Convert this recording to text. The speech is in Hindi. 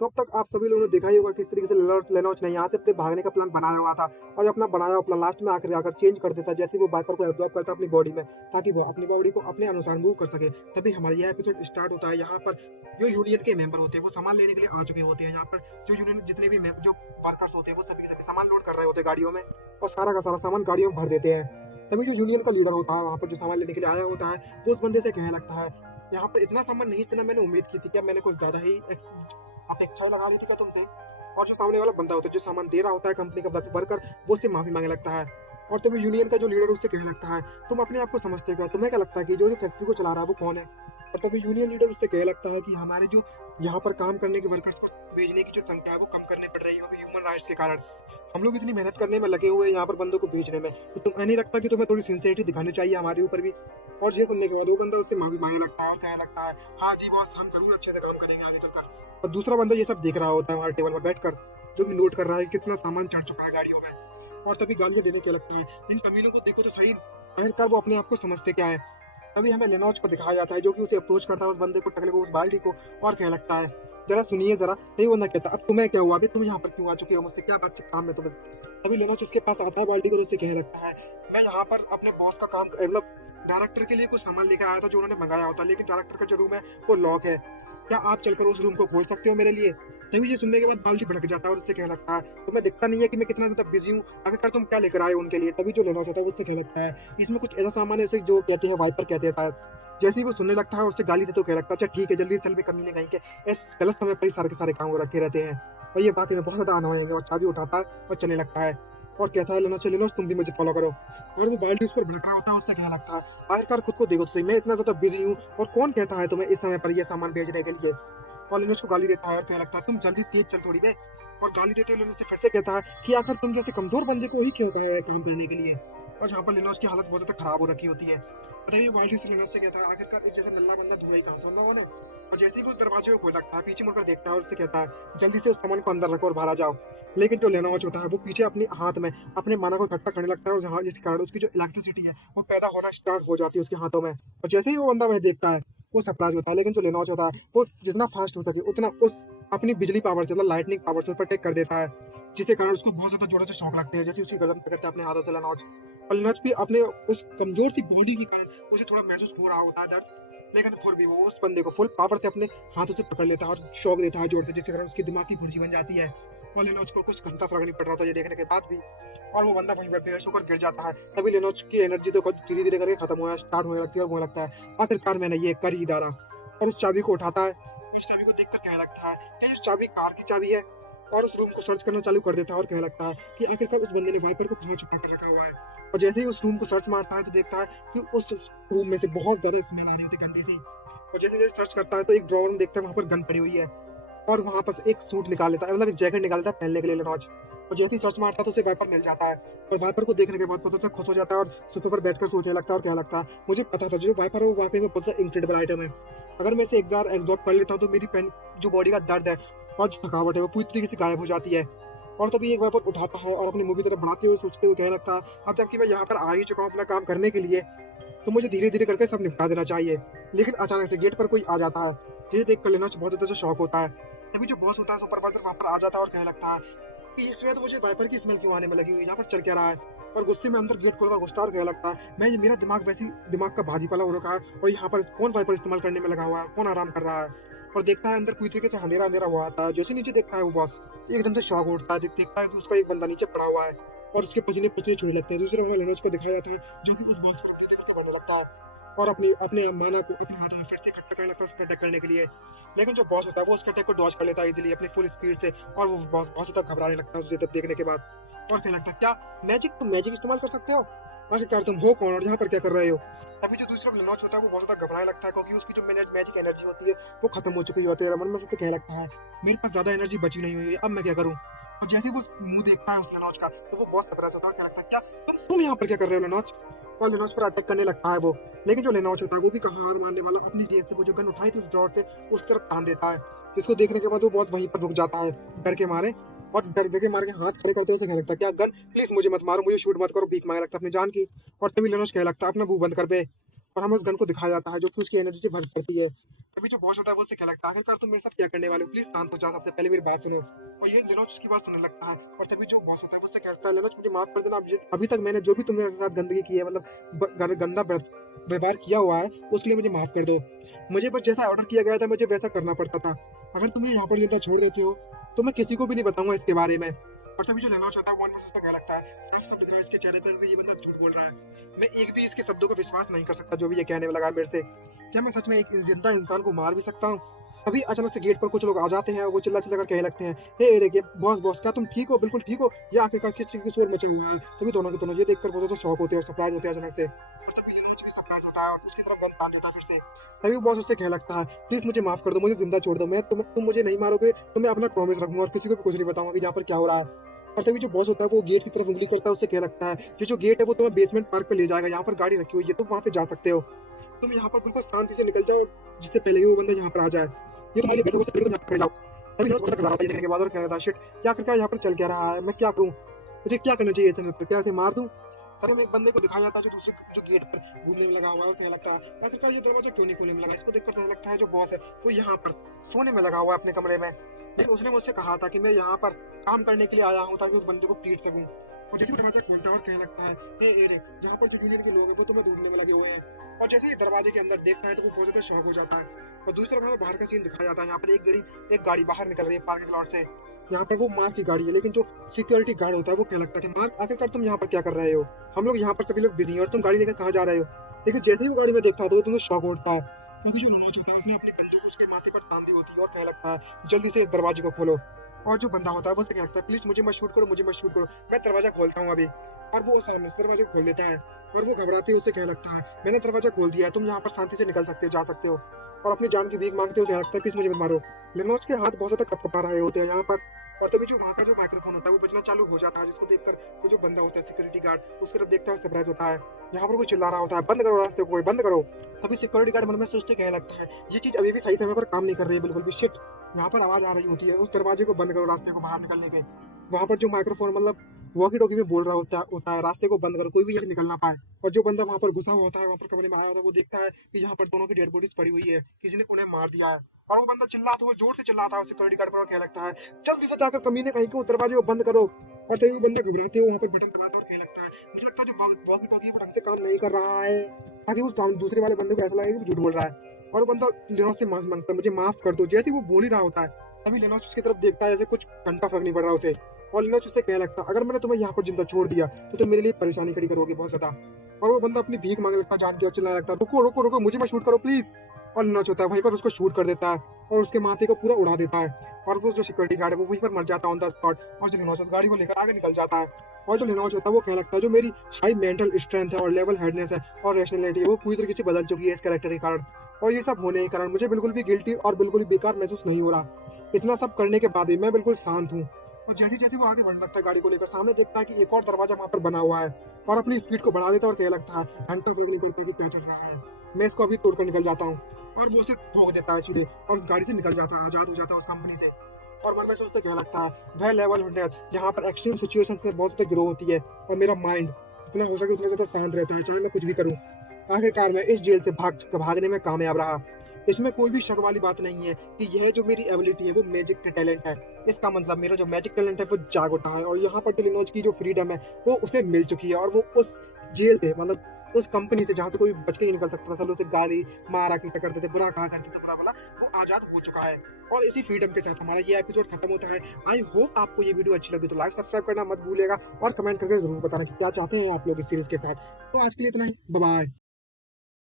तो अब तक आप सभी लोगों ने देखा ही होगा किस तरीके से लेनोच ने यहाँ से अपने भागने का प्लान बनाया हुआ था और जो अपना बनाया हुआ प्लान लास्ट में आकर आकर चेंज कर देता है जैसे वो वाइपर को एब्जॉर्ब करता है अपनी बॉडी में, ताकि वो अपनी बॉडी को अपने अनुसार मूव कर सके। तभी हमारा यह एपिसोड स्टार्ट होता है। यहाँ पर जो यूनियन के मेंबर होते हैं वो सामान लेने के लिए आ चुके होते हैं। यहाँ पर जो यूनियन जितने भी जो वर्कर्स होते हैं वो सभी के सभी सामान लोड कर रहे होते हैं गाड़ियों में और सारा का सारा सामान गाड़ियों में भर देते हैं। तभी जो यूनियन का लीडर होता है वहाँ पर जो सामान लेने के लिए आया होता है वो उस बंदे से कहने लगता है, यहाँ पर इतना सामान नहीं जितना मैंने उम्मीद की थी, क्या मैंने कुछ ज्यादा ही अपेक्षाएं लगा ली थी क्या तुमसे। और जो सामने वाला बंदा होता है जो सामान दे रहा होता है कंपनी का वर्कर, वो उससे माफी मांगने लगता है। और तभी यूनियन का जो लीडर उससे कहने लगता है, तुम अपने आप को समझते हो क्या, तुम्हें क्या लगता है कि जो फैक्ट्री को चला रहा है वो कौन है। और तभी यूनियन लीडर उससे कहने लगता है कि हमारे जो यहाँ पर काम करने के वर्कर्स को भेजने की जो संख्या है वो कम करनी पड़ रही है ह्यूमन राइट्स के कारण। हम लोग इतनी मेहनत करने में लगे हुए हैं यहाँ पर बंदों को भेजने में, तो तुम्हें नहीं लगता कि तुम्हें थोड़ी सिंसियरिटी दिखानी चाहिए हमारे ऊपर भी। और ये सुनने के बाद वो बंदा उससे माफी मांगने लगता है और कहने लगता है, हाँ जी बॉस, हम जरूर अच्छे से काम करेंगे आगे चलकर। और दूसरा बंदा ये सब देख रहा होता है हमारे टेबल पर बैठकर, जो कि नोट कर रहा है कितना सामान चढ़ चुका है गाड़ियों में। और तभी गालियां देने के लगता है, इन कमीनों को देखो तो सही, आखिरकार वो अपने आप को समझते क्या है। तभी हमें लेनौज को दिखाया जाता है जो कि उसे अप्रोच करता है, उस बंदे को, टकले को, उस बाल्टी को, और कहने लगता है, जरा सुनिए जरा। तभी बंदा कहता है, अब तुम्हें क्या हुआ, अभी तुम यहाँ पर क्यों आ चुके हो, मुझसे क्या बात काम है तुम्हें। तभी लेनौज उसके पास आता है बाल्टी को, उससे कहने लगता है, मैं यहाँ पर अपने बॉस का काम मतलब डायरेक्टर के लिए कुछ सामान लेकर आया था जो उन्होंने मंगाया होता, लेकिन डायरेक्टर का जो रूम है वो लॉक है, क्या आप चलकर उस रूम को खोल सकते हो मेरे लिए। तभी ये सुनने के बाद बाल्टी भड़क जाता है और उससे कहने लगता है, तुम्हें दिखता नहीं है कि मैं कितना ज्यादा बिजी हूँ, आखिरकार तुम क्या लेकर आए हो उनके लिए। तभी जो लेना चाहता है उससे कहने लगता है, इसमें कुछ ऐसा सामान है जो कहते हैं वाइपर कहते हैं शायद। जैसे ही वो सुनने लगता है उससे गाली देते कहने लगता है, अच्छा ठीक है जल्दी चल, भी कमीने कहीं के इस गलत समय पर ही सारे के सारे काम रखे रहते हैं। और ये वाकई में बहुत ज्यादा अनोइंग है। और चाबी उठाता है और चलने लगता है और कहता है, लेना तुम भी मुझे फॉलो करो। और वो बाल्टी उस पर भड़क रहा होता है, उससे कहने लगता है, आखिरकार खुद को देखो तो सही, मैं इतना ज्यादा बिजी हूँ और कौन कहता है तुम्हें इस समय पर यह सामान भेजने के लिए। और लिनोस को गाली देता है और कहने लगता है, तुम जल्दी तेज चल थोड़ी बे। और गाली देते हुए लिनोस से फिर से कहता है कि आखिर तुम जैसे कमजोर बंदे को ही क्यों कहा है काम करने के लिए। और जहाँ पर लिनोस की हालत बहुत ज्यादा खराब हो रखी होती है। तभी बाल्टी से लिनोस से कहता है, आखिरकार इस जैसे नल्ला बंदा ढूंढा ही कहाँ से हम लोगों ने। और जैसे ही वो उस दरवाजे को खोल लगता है, पीछे मुड़कर देखता है और उससे कहता है, जल्दी से उस सामान को अंदर रखो और बाहर आ जाओ। लेकिन जो लेनोच होता है वो पीछे अपने हाथ में अपने माना को इकट्ठा करने लगता है और जहाँ जिसके कारण उसकी जो इलेक्ट्रिसिटी है वो पैदा होना स्टार्ट हो जाती है उसके हाथों में। और जैसे ही वो बंदा वह देखता है वो सरप्राइज होता है। लेकिन जो लेनोच होता है वो जितना फास्ट हो सके उतना उस अपनी बिजली पावर से, मतलब लाइटनिंग पावर से, उस पर टेक कर देता है, जिसके कारण उसको बहुत ज्यादा जोरों से शौक लगते हैं। जैसे उसकी गर्दन पकड़ता है अपने हाथों से लेनोच, और लेनोच भी अपने उस कमजोर सी बॉडी के कारण उसे थोड़ा महसूस हो रहा होता है दर्द, लेकिन फिर भी वो उस बंदे को फुल पावर से अपने हाथों से पकड़ लेता है और शौक देता है जोर से, जिसके कारण उसकी दिमाग की भुर्जी बन जाती है। और लेनोच को कुछ घंटा फर्क नहीं पड़ रहा था ये देखने के बाद भी, और वो बंदा वहीं पर बेहोश होकर गिर जाता है। तभी लेनोच की एनर्जी तो धीरे धीरे करके खत्म होना स्टार्ट होने लगती है और वो लगता है आखिरकार मैंने ये कर ही डाला। और उस चाबी को उठाता है और उस चाबी को देखकर कहने लगता है, क्या ये चाबी कार की चाबी है। और उस रूम को सर्च करना चालू कर देता है और कहने लगता है कि आखिरकार उस बंदे ने वाइपर को कहाँ छुपा कर रखा हुआ है। और जैसे ही उस रूम को सर्च मारता है तो देखता है कि उस रूम में से बहुत ज्यादा स्मेल आ रही होती है गंदी सी। और जैसे जैसे सर्च करता है तो एक ड्रॉवर में देखता है वहां पर गन पड़ी हुई है और वहां पर एक सूट निकाल लेता है, मतलब एक जैकेट निकाल लेता है पहनने के लिए लेनोज। और जैसे ही सर्च मारता है तो उसे वाइपर मिल जाता है और वाइपर को देखने के बाद पता तो खुश हो जाता है और सोफे पर बैठकर सोचने लगता है और कहने लगता है, मुझे पता था जो वाइपर है वो वाकई में बहुत इनक्रेडिबल आइटम है। अगर मैं इसे एक बार एब्जॉर्ब कर लेता हूँ तो मेरी पेन जो बॉडी का दर्द है और जो थकावट है वो पूरी तरीके से गायब हो जाती है। और तभी एक वाइपर उठाता है और अपनी मूवी तरफ बढ़ाते हुए सोचते हुए कहने लगता है, अब जबकि मैं यहाँ पर आ ही चुका हूँ अपना काम करने के लिए, तो मुझे धीरे धीरे करके सब निपटा देना चाहिए। लेकिन अचानक से गेट पर कोई आ जाता है, जिसे देख कर लेना बहुत ज्यादा शौक होता है। तभी जो बॉस होता है सुपरवाइजर वहां पर आ जाता है और कहने लगता है कि इसमें तो मुझे वाइपर की स्मेल क्यों आने में लगी हुई है, यहाँ पर चल क्या रहा है। और गुस्से में अंदर गेट खोलकर घुसता और कहने लगता है, मैं ये मेरा दिमाग वैसी दिमाग का भाजीपाला हो रखा है और यहाँ पर कौन वाइपर इस्तेमाल करने में लगा हुआ है, कौन आराम कर रहा है। और देखता है अंदर पूरी तरीके से अंधेरा अंधेरा हुआ आता है। जैसे नीचे देखता है वो बॉस एकदम से शॉक उठता है, देखता है कि उसका एक बंदा नीचे पड़ा हुआ है और उसके पसीने पसीने छूटने लगते हैं। दूसरे में लेनोज को दिखाया जाता है जो कि उस बॉस को देखते देखते बढ़ने लगता है और अपनी अपने माना को अपने हाथों में फिर से इकट्ठा करने लगता है उसको अटैक करने के लिए। लेकिन जो बॉस होता है वो उसके अटैक को डॉज कर लेता है इजीली अपनी फुल स्पीड से। और वो बॉस बहुत ज्यादा घबराने लगता है उसे तब देखने के बाद और कहने लगता है, क्या मैजिक, तुम मैजिक इस्तेमाल कर सकते हो, आखिरकार तुम हो कौन और यहाँ पर क्या कर रहे हो। अभी जो दूसरा लेनोज होता है वो बहुत ज्यादा घबराने लगता है क्योंकि उसकी जो मैजिक एनर्जी होती है वो खत्म हो चुकी होती है। मन में से कहने लगता है, मेरे पास ज्यादा एनर्जी बची नहीं हुई है, अब मैं क्या करूँ। और जैसे ही वो मुंह देखता है उस लेनोज का तो वो बहुत सरप्राइज होता है और कहने लगता है, क्या तुम यहाँ पर क्या कर रहे हो लेनोज। और लेनोज पर अटैक करने लगता है वो। लेकिन जो लेनोज होता है वो भी कहाँ हार मानने वाला, अपनी जेब से वो जो गन उठाई थी उस ड्रॉर से उस तरफ तान देता है, जिसको देखने के बाद वो बहुत वहीं पर रुक जाता है डर के मारे। और डर के मारे के हाथ खड़े करते हुए कहने लगता है, क्या गन, प्लीज मुझे मत मारो, मुझे शूट मत करो, भीख मांगने लगता है अपनी जान की। और तभी लेनोज कहने लगता है, अपना मुंह बंद कर बे। और हमें उस गन को दिखाया जाता है जो कि उसकी एनर्जी से भर पड़ती है। तभी जो बॉस होता है वो उससे क्या लगता है, आखिरकार तुम मेरे साथ क्या करने वाले हो, प्लीज शांत हो जाओ, सबसे पहले मेरी बात सुनो। और ये लेनोच उसकी बात सुनने लगता है। और तभी जो बॉस होता है वो उससे कहता है, लेनोच मुझे माफ कर देना, अभी तक मैंने जो भी तुम्हारे साथ गंदगी की है, मतलब गंदा व्यवहार किया हुआ है, उसके लिए मुझे माफ कर दो। मुझे बस जैसा ऑर्डर किया गया था मुझे वैसा करना पड़ता था। अगर तुम यहाँ पर जिंदा छोड़ देते हो तो मैं किसी को भी नहीं बताऊंगा इसके बारे में। और तभी जो लेनोच होता है वो अंदर से उसका क्या लगता है, साफ साफ दिख रहा है इसके चेहरे पर ये बंदा झूठ बोल रहा है। मैं एक भी इसके शब्दों का विश्वास नहीं कर सकता जो भी ये कहने लगा मेरे से। क्या मैं सच में एक जिंदा इंसान को मार भी सकता हूँ? तभी अचानक से गेट पर कुछ लोग आ जाते हैं, वो चिल्ला चिल्ला कर कहने लगते हैं, हे एरिक, बॉस बॉस क्या तुम ठीक हो, बिल्कुल ठीक हो? ये आखिरकार किस चीज की शोर मचे हुआ है? तभी दोनों के दोनों ये देखकर बहुत ज्यादा शॉक होते हैं और सरप्राइज होते हैं अचानक से। और तभी लेनोच भी सरप्राइज होता है और उसकी तरफ गन तान देता है फिर से। तभी बॉस उससे कहने लगता है, प्लीज मुझे माफ कर दो, मुझे जिंदा छोड़ दो, मैं तुम मुझे नहीं मारोगे तो मैं अपना प्रॉमिस रखूंगा और किसी को भी कुछ नहीं बताऊंगा कि यहाँ पर क्या हो रहा है। और तभी जो बॉस होता है वो गेट की तरफ उंगली करता है, उससे क्या लगता है, ये जो गेट है वो तुम्हें बेसमेंट पार्क पे ले जाएगा, यहाँ पर गाड़ी रखी हुई है, तुम वहाँ पे जा सकते हो, तुम यहाँ पर बिल्कुल शांति से निकल जाओ जिससे पहले ही वो बंदा यहाँ पर आ जाए। ये तुम्हारी बेटों से पहले तुम यहाँ पर जाओ। तभी लोग थोड़ा घबरा देखने के बाद और कहता है, शिट, क्या आखिरकार यहाँ पर चल क्या रहा है, मैं क्या करूँ, मुझे क्या करना चाहिए, मैं क्या इसे मार दूँ? तभी में एक बंदे को दिखाया जाता है जो दूसरे जो गेट पर घूमने में लगा हुआ है और कहने लगता है, आखिरकार ये दरवाजा क्यों नहीं खोलने में लगा? इसको देखकर कहने लगता है जो बॉस है वो यहाँ पर सोने में लगा हुआ है अपने कमरे में। लेकिन उसने मुझसे कहा था कि मैं यहाँ पर काम करने के लिए आया हूँ ताकि उस बंदे को पीट सकूं। और जैसे दरवाजा खोलता है और कहने लगता है, ये एरिक, यहाँ पर जो यूनियन के लोग हैं वो तुम्हें ढूंढने में लगे हुए हैं। और जैसे ही दरवाजे के अंदर देखता है तो वो बहुत ज्यादा शॉक हो जाता है। और दूसरी तरफ हमें बाहर का सीन दिखाया जाता है, यहाँ पर एक गाड़ी बाहर निकल रही है पार्किंग लॉट से। यहाँ पर वो मार्क की गाड़ी है, लेकिन जो सिक्योरिटी गार्ड होता है वो क्या लगता है कि मार्क, आखिरकार तुम यहाँ पर क्या कर रहे हो? हम लोग यहाँ पर सभी लोग बिजी हैं और तुम गाड़ी लेकर कहाँ जा रहे हो? लेकिन जैसे ही वो गाड़ी में देखता है तो वो तुम्हें शॉक उठता है, क्योंकि जो लेनोच होता है उसने अपनी बंदूक उसके माथे पर तान दी होती है और कहने लगता है, जल्दी से इस दरवाजे को खोलो। और जो बंदा होता है वो उससे कहता है, प्लीज मुझे मत शूट करो, मुझे मत शूट करो, मैं दरवाजा खोलता हूँ अभी। और वो सामने से दरवाजा खोल देता है और वो घबराते हुए उससे कहने लगता है, मैंने दरवाजा खोल दिया है, तुम यहाँ पर शांति से निकल सकते हो, जा सकते हो। और अपनी जान की भीख मांगते हुए कहने लगता है, प्लीज मुझे मत मारो। लेनोच के हाथ बहुत ज्यादा कपकपा रहे होते हैं यहाँ पर। और तभी जो वहाँ का जो माइक्रोफोन होता है वो बजना चालू हो जाता है, जिसको देखकर वो जो बंदा होता है सिक्योरिटी गार्ड उस तरफ देखता है, सरप्राइज होता है। यहाँ पर कोई चिल्ला रहा होता है, बंद करो रास्ते को, बंद करो। तभी सिक्योरिटी गार्ड मन में सोचते कहने लगता है, ये चीज अभी भी सही समय पर काम नहीं कर रही है बिल्कुल भी, शिट। यहाँ पर आवाज आ रही होती है, उस दरवाजे को बंद करो रास्ते को बाहर निकलने के। वहाँ पर जो माइक्रोफोन मतलब वॉकी टॉकी में बोल रहा होता है, रास्ते को बंद करो, कोई भी यहाँ से निकल ना पाए। और जो बंदा वहाँ पर घुसा हुआ होता है, वहाँ पर कमरे में आया होता है, वो देखता है कि यहाँ पर दोनों की डेड बॉडीज पड़ी हुई है, किसी ने उन्हें मार दिया है। और वो बंदा चिल्लाता हुआ जोर से चिल्लाता है सिक्योरिटी गार्ड पर और कहने लगता है, जल्दी से जाकर कमीने कहीं को दरवाजे को बंद करो। और तभी बंदा घबराते हुए वहाँ पर बटन दबाता है और कहने लगता है, मुझे लगता है जो वॉकी टॉकी ढंग से काम नहीं कर रहा है, ताकि उस दूसरे वाले बंदे को ऐसा लगे कि वो झूठ बोल रहा है। और वो बंदा लेनोच से माफी मांगता है, मुझे माफ कर दो। जैसे ही वो बोल ही रहा होता है तभी लेनोच उसकी तरफ देखता है जैसे कुछ घंटा फर्क नहीं पड़ रहा उसे। और लेनोच उससे कहने लगता है, अगर मैंने तुम्हें यहाँ पर जिंदा छोड़ दिया तो तुम मेरे लिए परेशानी खड़ी करोगे बहुत ज्यादा। और वो बंदा अपनी भीख मांगने लगता है जान के और चिल्लाने लगता है, रुको रुको रुको, मुझे मत शूट करो प्लीज। और लेनोच होता है वहीं पर उसको शूट कर देता है और उसके माथे को पूरा उड़ा देता है। और वो जो सिक्योरिटी गार्ड है वो वहीं पर मर जाता है ऑन द स्पॉट। और जो लेनोच उस गाड़ी को लेकर आगे निकल जाता है। और जो लेनोच होता है वो कहने लगता है, जो मेरी हाई मेंटल स्ट्रेंथ है और लेवल हेडनेस है और रैशनैलिटी है वो पूरी तरीके से बदल चुकी है इस कैरेक्टर के कारण। और ये सब होने के कारण मुझे बिल्कुल भी गिल्टी और बिल्कुल भी बेकार महसूस नहीं हो रहा। इतना सब करने के बाद भी मैं बिल्कुल शांत हूँ। और जैसे जैसे वो आगे बढ़ने लगता है गाड़ी को लेकर, सामने देखता है कि एक और दरवाजा वहाँ पर बना हुआ है और अपनी स्पीड को बढ़ा देता है और कहने लगता है, घंटा फर्क नहीं पड़ता कि क्या चल रहा है, मैं इसको अभी तोड़कर निकल जाता हूँ। और वो उसे ठोक देता है सीधे और उस गाड़ी से निकल जाता है, आजाद हो जाता है उस कंपनी से। और मन में सोचते कहने लगता है, वह लेवल 100 जहाँ पर एक्सट्रीम सिचुएशन में बहुत ज्यादा ग्रो होती है और मेरा माइंड जितना हो सके उतना ज्यादा शांत रहता है, चाहे मैं कुछ भी करूँ। आखिरकार मैं इस जेल से भागने में कामयाब रहा। इसमें कोई भी शक वाली बात नहीं है कि यह जो मेरी एबिलिटी है वो मैजिक का टैलेंट है। इसका मतलब मेरा जो मैजिक टैलेंट है वो जाग उठा है और यहाँ पर टेलिनोज की जो फ्रीडम है वो उसे मिल चुकी है। और वो उस जेल से मतलब उस कंपनी से जहाँ से कोई बच के नहीं निकल सकता था, सब लोग उसे गाली मारा पीटा करते थे, बुरा कहा करते थे, बुरा बोला, वो आजाद हो चुका है। और इसी फ्रीडम के साथ हमारा ये एपिसोड खत्म होता है। आई होप आपको ये वीडियो अच्छी लगी तो लाइक सब्सक्राइब करना मत भूलिएगा और कमेंट करके जरूर बताना कि क्या चाहते हैं आप लोग इस सीरीज के साथ। तो आज के लिए इतना ही, बाय बाय।